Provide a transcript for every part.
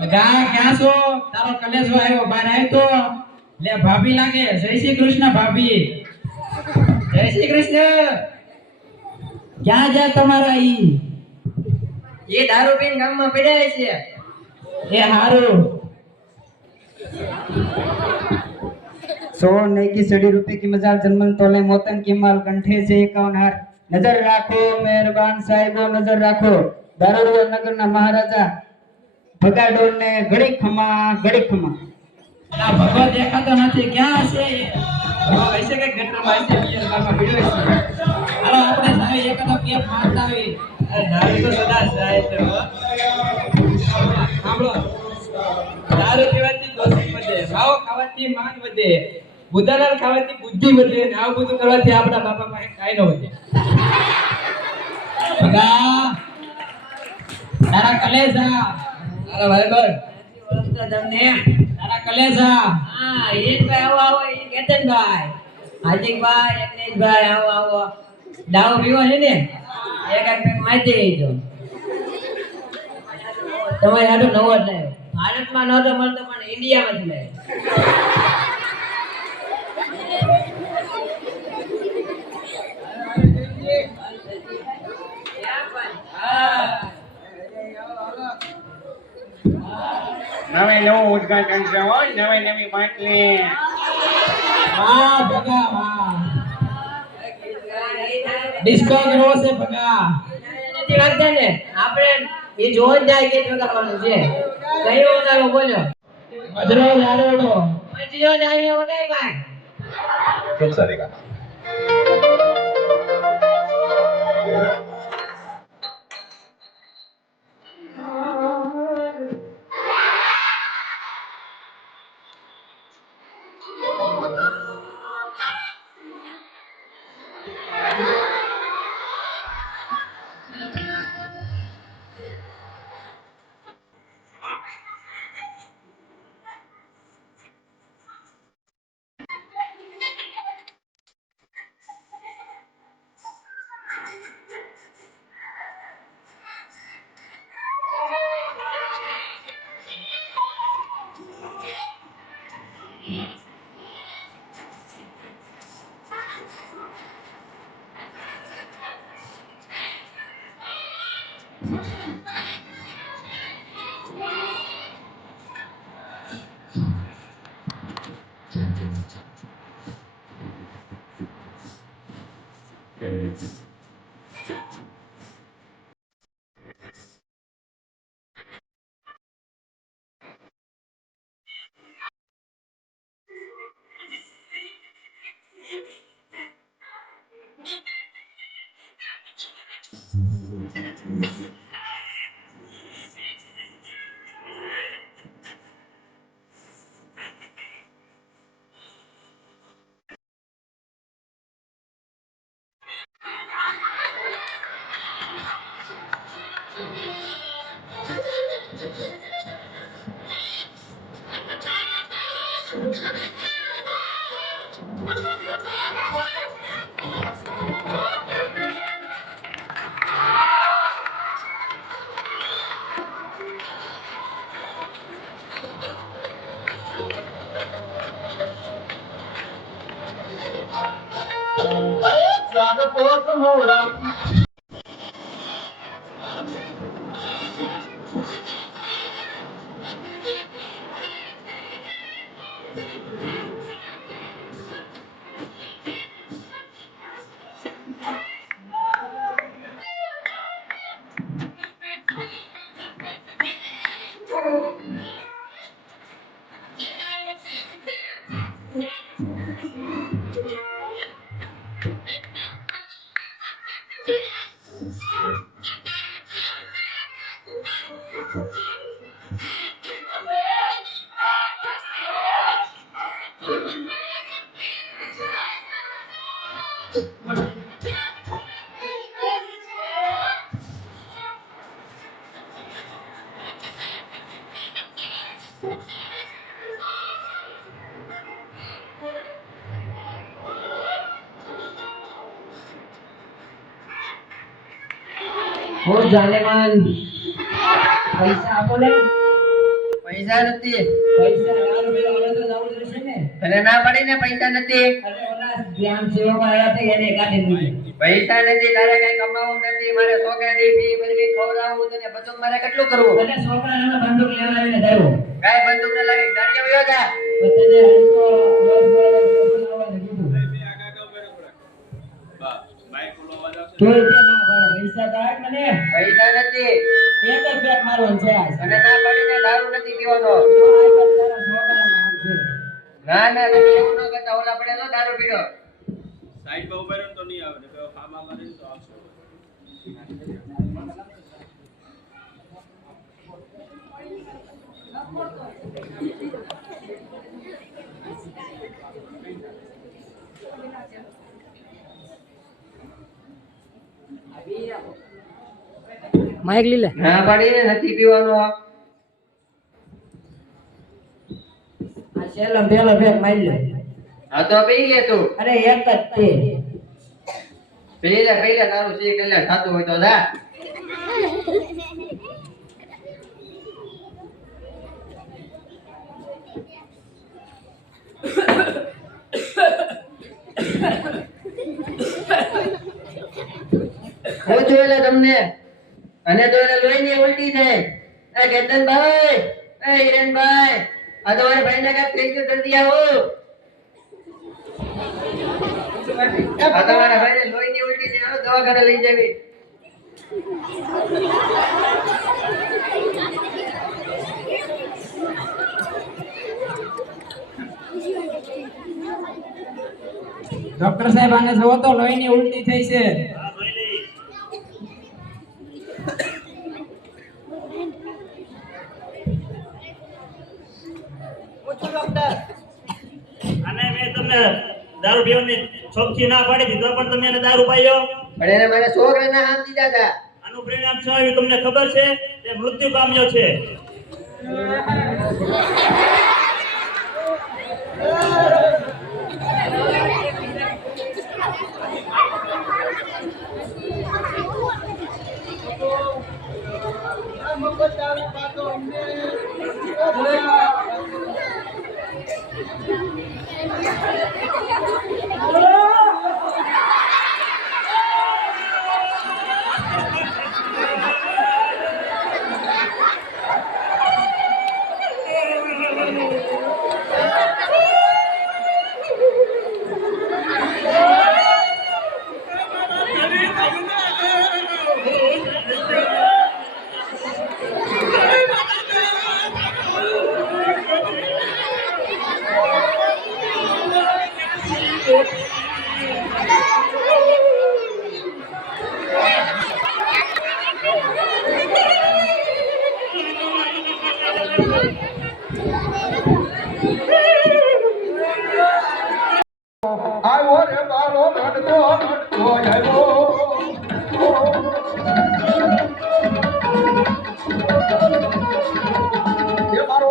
ગા ક્યાં છો? તારો કલેજો આવ્યો બહાર આય તો. લે ભાભી લાગે. જય શ્રી કૃષ્ણ ભાભી. જય શ્રી કૃષ્ણ. ક્યાં જા તમારા ઈ? એ દારૂ પીને ગામમાં પડ્યા છે. એ હારું. सोने की सड़ी रुपए की मजाल जन्मन तोले मोतन की माल कंठे से 51 हार नजर राखो मेहरबान साहिबो नजर राखो दारुड़िया नगर ना महाराजा भगा डोल ने घड़ी खमा આ ભગો દેખાતો નથી. ક્યાં છે એ? ભગો હશે કે ગટરમાં હશે બિયર બારમાં ભીડ્યો છે. હાલો આપણે સાહેબ એકાદો કેપ મારતા આવી. અરે દારૂ તો સદા જાય છે હો. સાંભળો. દારૂ પીવાથી દોસ્તી વધે, માવો ખાવાથી માન વધે, બુધાલાલ ખાવાથી બુદ્ધિ વધે, અને આવું બધું કરવાથી આપણા બાપા પાસે કાંઈ ન વધે. ભગા તારા કલેજા. તારા ભાઈબંધ ઓળખતા તમને? તારા કલેજા. હા, હિરેનભાઈ આવો આવો, એ કેતનભાઈ, હાર્દિકભાઈ, યજ્ઞેશભાઈ આવો આવો. દારૂ પીવો છે ને? એક પેક મારી દેજો. તમારે આટલો નવો જ લાવ્યો. ભારતમાં નહોતો મળતો પણ ઇન્ડિયામાંથી લાવ્યો. नवे नव उद्घाटन से हो नवे नवी बाटली વાહ ભગા વાહ. ડિસ્કો કરવો છે ભગા. નથી લાગતા ને? આપણે એ જોવા જ જાય કે વગાડવાનું છે. કયો વગાડો બોલો? મજરો દારૂડો. મજરો દારૂ વગાડ ભાઈ. चल सारेगा ઓ જાનેમાન પૈસા આપો ને. પૈસા નથી. પૈસા દારૂ પીવા હવે તો જવું જોઈશે ને. તને ના પાડીને પૈસા નથી. અરે ઓલા ધ્યાન સેવકો આવ્યા હતા એને કાઢી દીધી. પૈસા નથી, તારે કઈ કમાવું નથી, મારે છોકરાની ફી ભરવી, ખવડાવવું, તને બધું મારે કેટલું કરવું? અને છોકરાને બંદૂક લેવડાવીને દારૂ. કાંઈ બંદૂક ન લાગે, ગાડીએ વયો જા. તો તને હલકો દસ વાગે બોલાવવાનું કીધું. તોય તે ના પાડે. પૈસા તો આપ મને. પૈસા નથી. એક જ પેક મારવાનું છે આજ. અને ના પાડીને દારૂ નથી પીવાનો. જો આ પણ તારા છોકરાનો નામ છે. ના ના, તમે એવું ન કરતા, ઓલા પડે તો દારૂ પીડો. સાઈડ પર ઉભા રહો ને તો નહીં આવે, નકર ફાર્મા મારીને તો આવશે. માઈક લીલે. ના પાડીને નથી પીવાનો. આ છેલ્લો પેલો પેક મારી લે. હા તો પી લે તું. અરે એક જ તે. પી લે, તારું શી કલ્યાણ થતું હોય તો જા. હું જોયેલા તમને અને તો એને લોહીની ઉલટી થાય. એ કેતનભાઈ, એ હિરેનભાઈ, આ તમારા ભાઈને કાંઈક થઈ ગયું, જલ્દી આવો. આ તમારા ભાઈને લોહીની ઉલટી છે, આવો દવાખાને લઈ જાવી. ડોક્ટર સાહેબ આને જોવો તો લોહીની ઉલટી થઈ છે. અને મેં તમને દારૂ પીવાની ચોખ્ખી ના પાડી દીધી તો પણ તમે એને દારૂ પાયો. પણ એને મારા છોકરાના હાથ દીધા હતા. આનું પરિણામ શું આવ્યું તમને ખબર છે? તે મૃત્યુ પામ્યો છે. આવ્યો રે મારો નડતો આવ્યો. એ મારો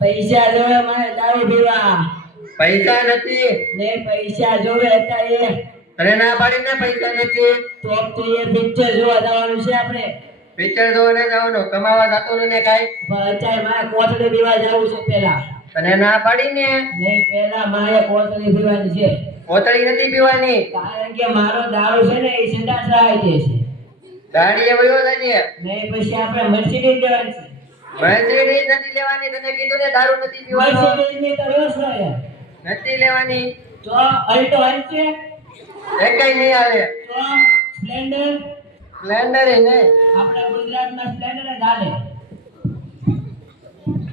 પૈસા જોવે મારે દારૂ પીવા. પૈસા નથી. ને પૈસા જોવે હતા એ તને ના પાડીને પૈસા નથી. તો એ પિક્ચર જોવા જવાનું છે આપણે. પિક્ચર જોવા જવાનું, કમાવા જતો ને કાંઈ. પણ અત્યારે મારે કોથળી પીવા જવું છે પેલા. તને ના પાડીને. નહીં પેલા મારે કોથળી પીવાની છે. કોથળી નથી પીવાની. કારણ કે મારો દારૂ છે ને એ સંડાસ રાય છે. ગાડીએ વયો જજે. નહીં પછી આપણે મર્સિડીઝ લેવાની છે. મર્સિડીઝ નથી લેવાની, તને કીધું ને દારૂ નથી પીવાનો. મર્સિડીઝ ની તો રસ હોય. નથી લેવાની. તો અલ્ટો હશે, એકેય નહીં આવે. તો સ્પ્લેન્ડર. સ્પ્લેન્ડર એ નહીં. આપણા ગુજરાતમાં સ્પ્લેન્ડર જ હાલે.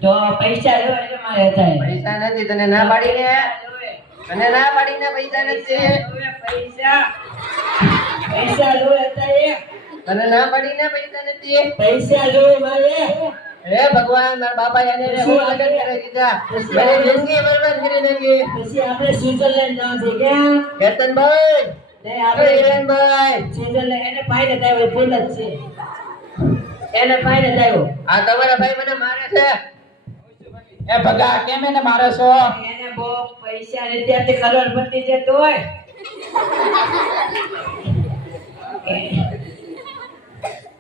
તો પૈસા જોવે છે મારે થાય. પૈસા નથી, તને ના પાડીને. જોવે. તને ના પાડીને પૈસા નથી. પૈસા જોવે થાય. તને ના પાડીને પૈસા નથી. પૈસા જોવે મારે. હે ભગવાન, મારા બાપા એને રે હું આગળ કરી દીધા. મારી જિંદગી બરબાદ કરી નાખી. પછી આપણે સ્વિટ્ઝરલેન્ડ જવાનું છે ક્યાં? કેતનભાઈ, ને આપણે હિરેનભાઈ, સ્વિટ્ઝરલેન્ડ એને ફાઇન જ આવ્યો ફૂલ જ છે. એને ફાઇન જ આવ્યો. આ તમારા ભાઈ મને મારે છે. એ ભગા કેમ એને મારે છો? એને બહુ પૈસા નથી આપતી, કરોડપતિ છે તોય.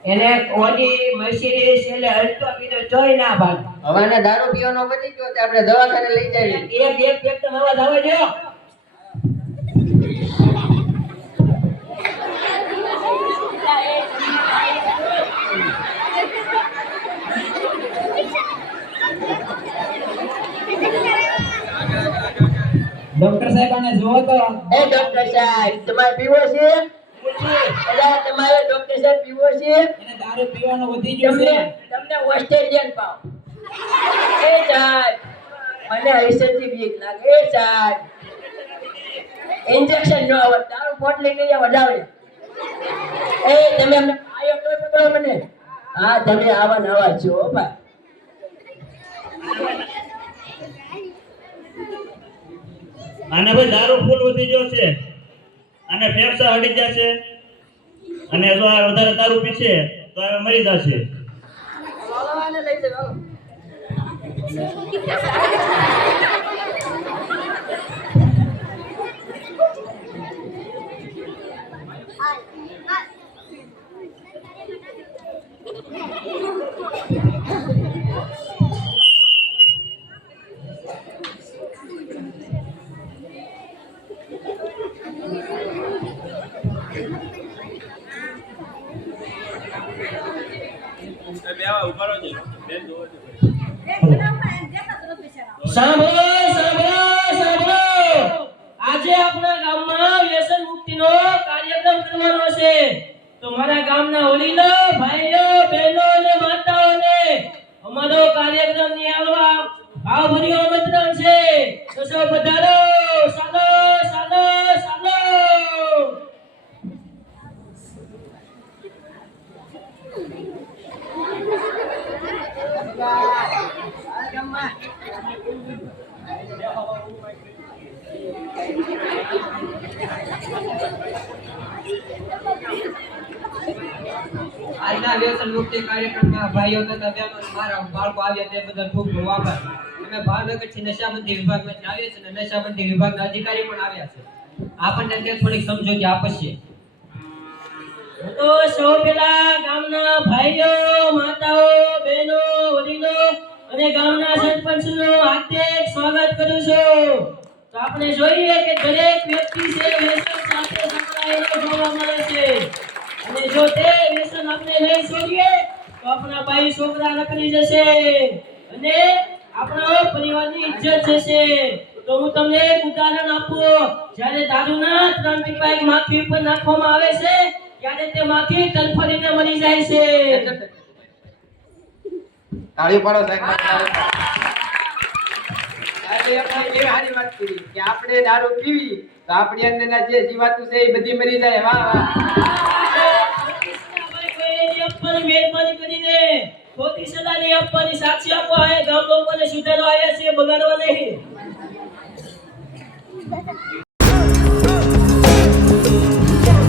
એને ઓડી મર્સિડીઝ એટલે હલતો કીધો જોઈ ના ભાગ હવાને દારૂ પીવાનો વધી ગયો તે આપણે દવાખાને લઈ જાવી. એક તો અવાજ આવે છે ડોક્ટર સાહેબ આને જુઓ તો. એ ડોક્ટર સાહેબ તમારે પીવો છે? અલા તમારે ડોક્ટર સાહેબ પીવો છે? એને દારૂ પીવાનો વધી ગયો તમને છે. તમને ઓસ્ટ્રેલિયન પાવ. એ સાહેબ મને હૈસેથી બીક લાગે. એ સાહેબ ઇન્જેક્શન નો આવે દારૂ પોટલી લઈ આવો જાવ. એ તમે અમને આયો તો પકડો મને. હા તમે આવા નવા છો ભાઈ. આને ભાઈ દારૂ ફૂલ વધી ગયો છે અને ફેફસા હડી જશે અને જો આ વધારે દારૂ પીશે તો હવે મરી જશે. બે આવા ઉભા રહો છે બેન જોવો છો સાંભળો સાંભળો સાંભળો આજે આપણા ગામમાં વ્યસન મુક્તિનો કાર્યક્રમ કરવાનો છે તો મારા ગામના વડીલો ભાઈઓ બહેનો અને માતાઓને અમારો કાર્યક્રમ નિહાળવા ભાવભર્યું આમંત્રણ છે તો સૌ પધારો સાલો સાલો સાલો. આજના વ્યસન મુક્તિ કાર્યક્રમમાં ભાઈઓ તથા બહેનો મારા બાળકો આવ્યા તે બદલ ખૂબ ખૂબ આભાર. અમે ભાવનગરથી નશાબંધી વિભાગમાંથી આવ્યા છે અને નશાબંધી વિભાગના અધિકારી પણ આવ્યા છે. આપણને તે થોડીક સમજૂતી આપશે. હું તો સૌ પહેલા ગામના ભાઈઓ માતાઓ બહેનો વડીલો અને ગામના સરપંચનું હાર્દિક સ્વાગત કરું છું. તો આપણે જોઈએ કે દરેક વ્યક્તિ છે વ્યસન સાથે સંકળાયેલો જોવા મળે છે અને જો તે વ્યસન આપણે નહીં છોડીએ તો આપણા ભાઈ છોકરા નકળી જશે અને આપણા પરિવારની ઇજ્જત જશે. તો હું તમને એક ઉદાહરણ આપું. જ્યારે દારૂના 3 ટીપા એક માખી ઉપર નાખવામાં આવે છે ત્યારે તે માખી તલફડીને મરી જાય છે. તાળી પાડો સાહેબ. આજે આપણે એ હારી વાત કરી કે આપણે દારૂ પીવી તો આપણી અંદરના જે જીવાતું છે એ બધી મરી જાય. વાહ વાહ. મહેરબાની કરીને ખોટી સલાહ નહીં આપવાની. સાક્ષી આપો. આ ગામ લોકોને સુધારવા આવ્યા છે, બગાડવા નહીં.